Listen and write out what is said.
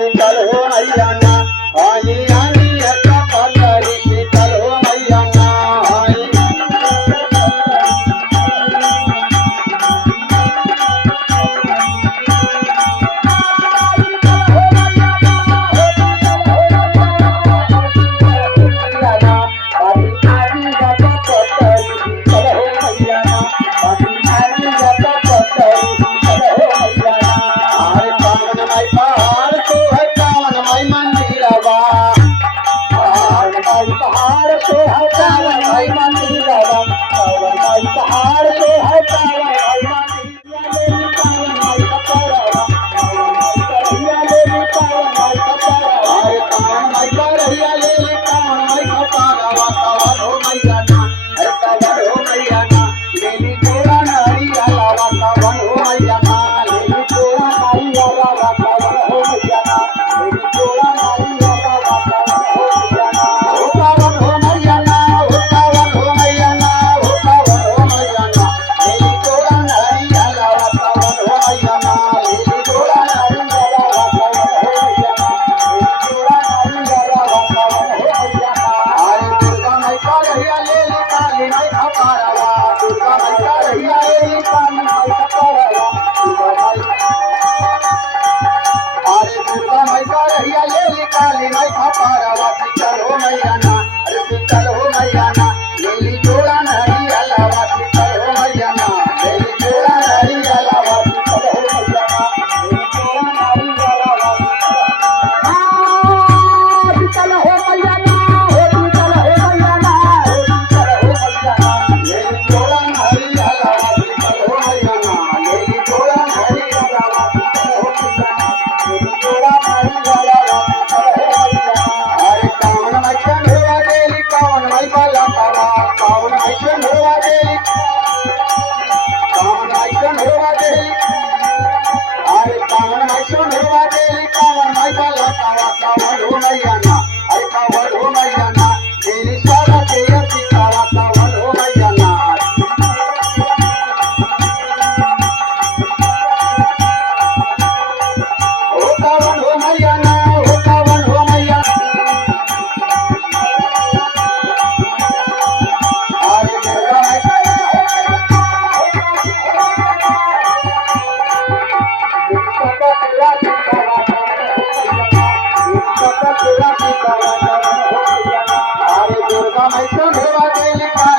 शीतल हो मैया ना आई आनी का पतरी शीतल हो मैया ना आई पहाड़ से है कावन भाई मंदिर पहाड़ से है कावन भाई मंदिर कावन भाई कपड़ा करिया ले कावन भाई कपड़ा अरे कावन भाई करिया ले कावन भाई कपड़ा वातावरण हो मैया ना अरे कावन हो मैया ना लेनी कोड़ा नारी आला वातावरण हो मैया ना लेनी कोड़ा नारी आला वातावरण हो मैया ना लेनी कोड़ा नारी आला वातावरण हो मैया ना दुर्गा मैया